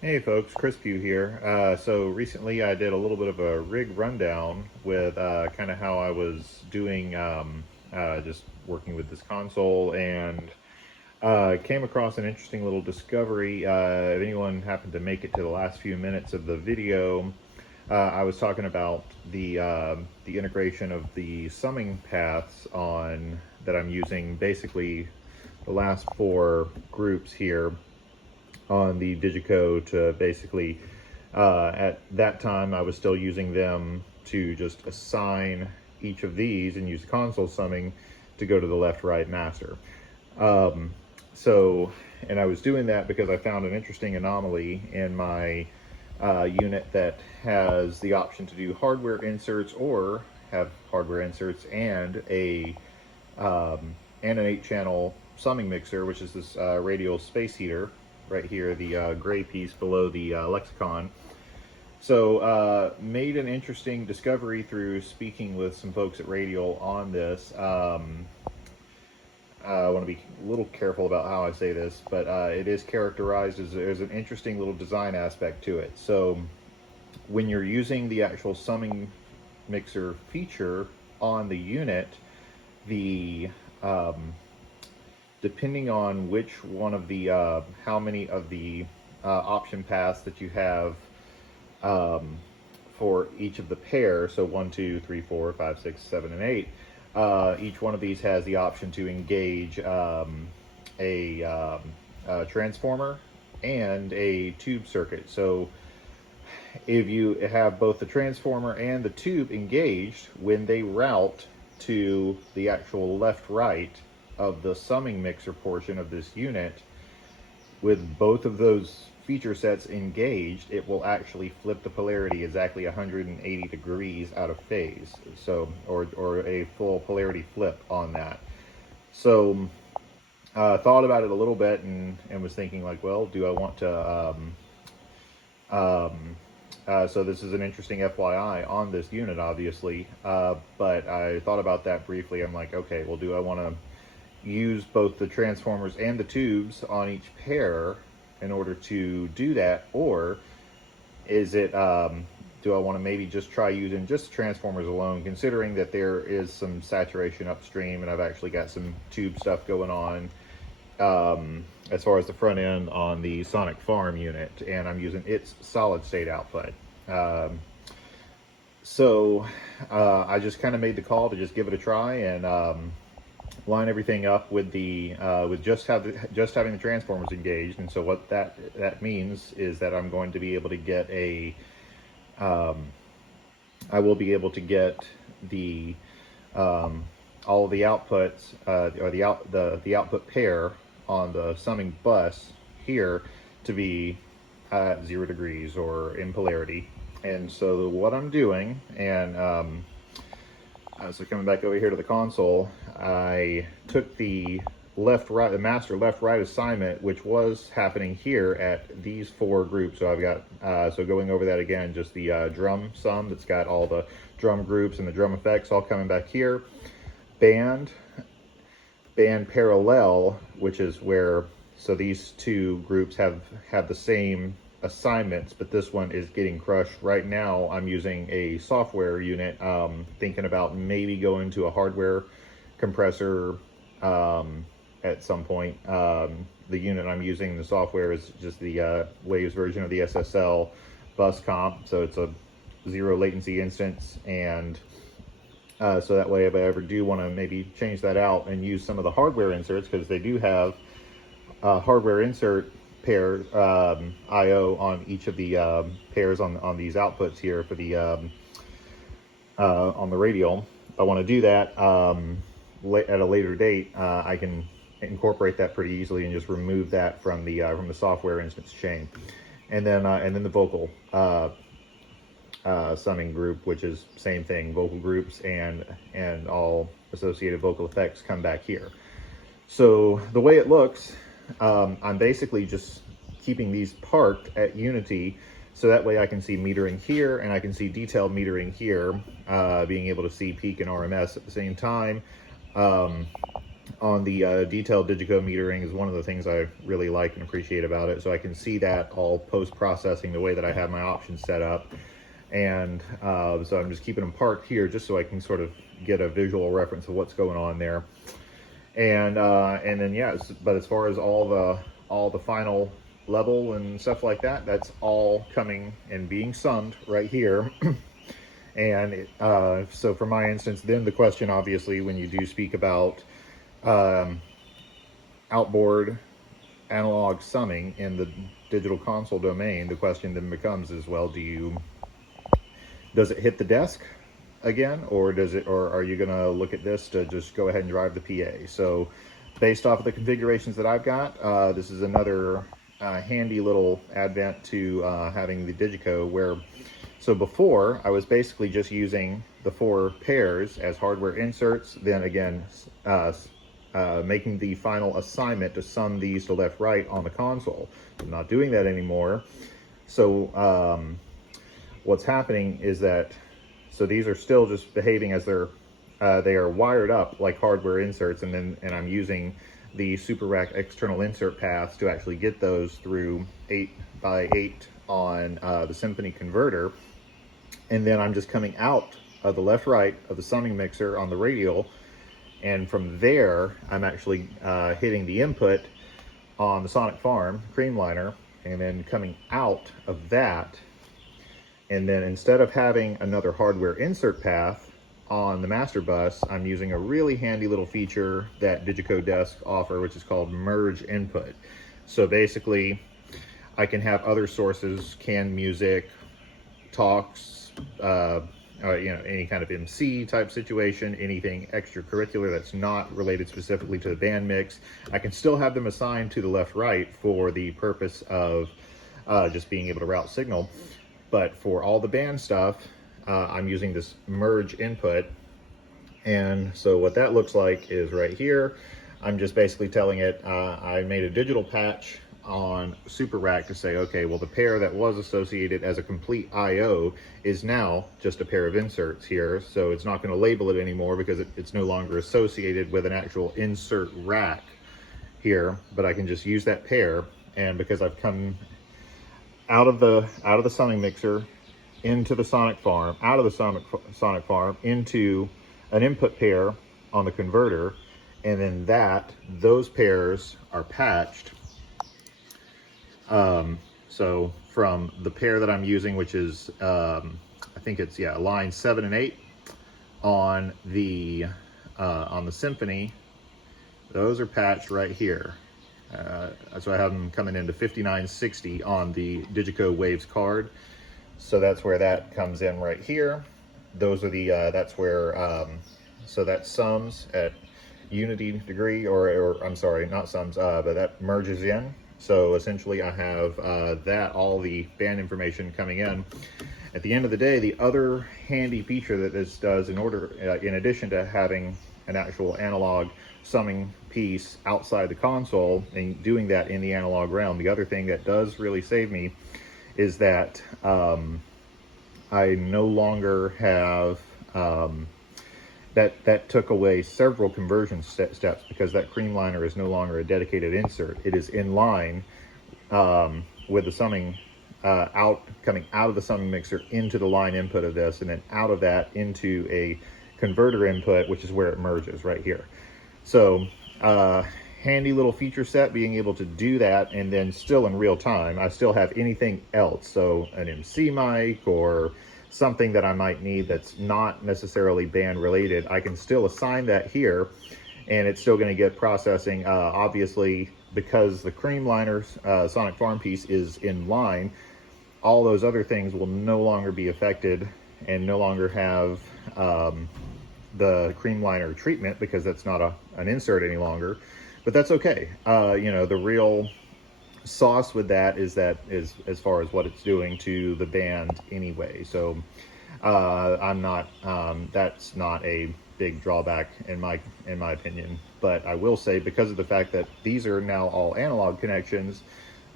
Hey folks, Chris Pugh here. So recently I did a little bit of a rig rundown with kind of how I was doing, just working with this console, and came across an interesting little discovery. If anyone happened to make it to the last few minutes of the video, I was talking about the integration of the summing paths on that I'm using, basically the last four groups here on the Digico to basically, at that time I was still using them to just assign each of these and use the console summing to go to the left right master. Um, so, and I was doing that because I found an interesting anomaly in my unit that has the option to do hardware inserts, or have hardware inserts and an 8-channel summing mixer, which is this Radial Space Heater right here, the gray piece below the lexicon. So made an interesting discovery through speaking with some folks at Radial on this. I want to be a little careful about how I say this, but it is characterized as there's an interesting little design aspect to it. So when you're using the actual summing mixer feature on the unit, the depending on which one of the how many of the option paths that you have for each of the pairs, so 1, 2, 3, 4, 5, 6, 7, and 8, each one of these has the option to engage a transformer and a tube circuit. So if you have both the transformer and the tube engaged, when they route to the actual left-right of the summing mixer portion of this unit, with both of those feature sets engaged, it will actually flip the polarity exactly 180 degrees out of phase. So, or a full polarity flip on that. So, thought about it a little bit and was thinking like, well, do I want to so this is an interesting FYI on this unit, obviously, but I thought about that briefly. I'm like, okay, well, do I want to use both the transformers and the tubes on each pair in order to do that, or is it, do I want to maybe just try using just transformers alone, considering that there is some saturation upstream and I've actually got some tube stuff going on as far as the front end on the Sonic Farm unit, and I'm using its solid state output. So I just kind of made the call to just give it a try and line everything up with the with just having the transformers engaged. And so what that means is that I'm going to be able to get a I will be able to get the all of the outputs or the output pair on the summing bus here to be at 0 degrees or in polarity. And so what I'm doing, and so coming back over here to the console, I took the left-right, the master left-right assignment, which was happening here at these four groups. So I've got, so going over that again, just the drum sum that's got all the drum groups and the drum effects all coming back here. Band parallel, which is where, so these two groups have the same assignments, but this one is getting crushed. Right now I'm using a software unit, thinking about maybe going to a hardware compressor at some point. The unit I'm using, the software is just the Waves version of the SSL bus comp, so it's a 0 latency instance. And so that way, if I ever do want to maybe change that out and use some of the hardware inserts, because they do have hardware insert pair I/O on each of the pairs on these outputs here for the on the Radial. If I want to do that at a later date, I can incorporate that pretty easily and just remove that from the software instance chain. And then the vocal summing group, which is same thing, vocal groups and all associated vocal effects come back here. So the way it looks, I'm basically just keeping these parked at Unity, so that way I can see metering here and I can see detailed metering here, being able to see peak and RMS at the same time. on the detailed Digico metering is one of the things I really like and appreciate about it. So I can see that all post-processing the way that I have my options set up. And so I'm just keeping them parked here just so I can sort of get a visual reference of what's going on there. And then yeah, but as far as all the final level and stuff like that, that's all coming and being summed right here. And so for my instance, then the question, obviously, when you do speak about outboard analog summing in the digital console domain, the question then becomes is, well, does it hit the desk again, or are you going to look at this to just go ahead and drive the PA? So based off of the configurations that I've got, this is another handy little advent to having the Digico, where so before I was basically just using the 4 pairs as hardware inserts, then again making the final assignment to sum these to left right on the console. I'm not doing that anymore. So what's happening is that, so these are still just behaving as they are wired up like hardware inserts, and I'm using the Super Rack external insert paths to actually get those through 8x8 on the Symphony converter. And then I'm just coming out of the left right of the summing mixer on the radial, and from there I'm actually hitting the input on the Sonic Farm Creamliner, and then coming out of that. And then instead of having another hardware insert path on the master bus, I'm using a really handy little feature that Digico Desk offer, which is called merge input. So basically I can have other sources, canned music, talks, any kind of MC type situation, anything extracurricular that's not related specifically to the band mix. I can still have them assigned to the left-right for the purpose of just being able to route signal. But for all the band stuff, I'm using this merge input. And so what that looks like is right here. I'm just basically telling it, I made a digital patch on Super Rack to say, okay, well, the pair that was associated as a complete IO is now just a pair of inserts here. So it's not going to label it anymore because it's no longer associated with an actual insert rack here, but I can just use that pair. And because I've come out of the summing mixer into the Sonic Farm, out of the Sonic Farm into an input pair on the converter, and then those pairs are patched. So from the pair that I'm using, which is I think it's line 7 and 8 on the Symphony, those are patched right here. So I have them coming into 5960 on the Digico Waves card. So that's where that comes in right here. Those are the, that's where, so that sums at unity degree, or I'm sorry, not sums, but that merges in. So essentially I have all the band information coming in. At the end of the day, the other handy feature that this does, in addition to having an actual analog summing piece outside the console and doing that in the analog realm, the other thing that does really save me is that I no longer have that took away several conversion steps, because that Creamliner is no longer a dedicated insert. It is in line with the summing coming out of the summing mixer into the line input of this, and then out of that into a converter input, which is where it merges right here. So handy little feature set, being able to do that, and then still in real time I still have anything else, so an MC mic or something that I might need that's not necessarily band related, I can still assign that here, and it's still going to get processing. Obviously, because the Creamliner's Sonic Farm piece is in line, all those other things will no longer be affected and no longer have the Creamliner treatment, because that's not an insert any longer. But that's okay. The real sauce with that is as far as what it's doing to the band anyway. So I'm not that's not a big drawback in my opinion. But I will say, because of the fact that these are now all analog connections,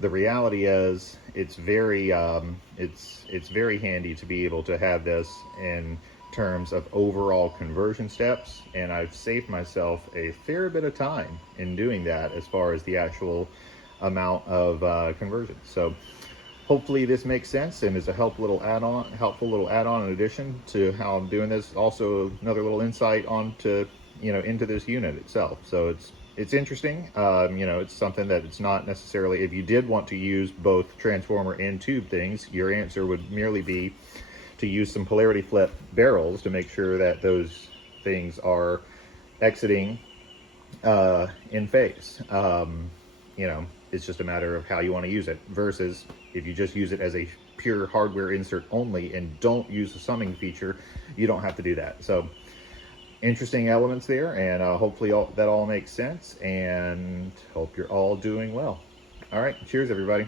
the reality is it's very handy to be able to have this and terms of overall conversion steps, and I've saved myself a fair bit of time in doing that as far as the actual amount of conversion. So hopefully this makes sense and is a helpful little add-on in addition to how I'm doing this. Also another little insight onto, into this unit itself. So it's interesting. It's something that it's not necessarily, if you did want to use both transformer and tube things, your answer would merely be to use some polarity flip barrels to make sure that those things are exiting in phase. It's just a matter of how you want to use it, versus if you just use it as a pure hardware insert only and don't use the summing feature, you don't have to do that. So interesting elements there, and hopefully that all makes sense, and hope you're all doing well. All right, cheers everybody.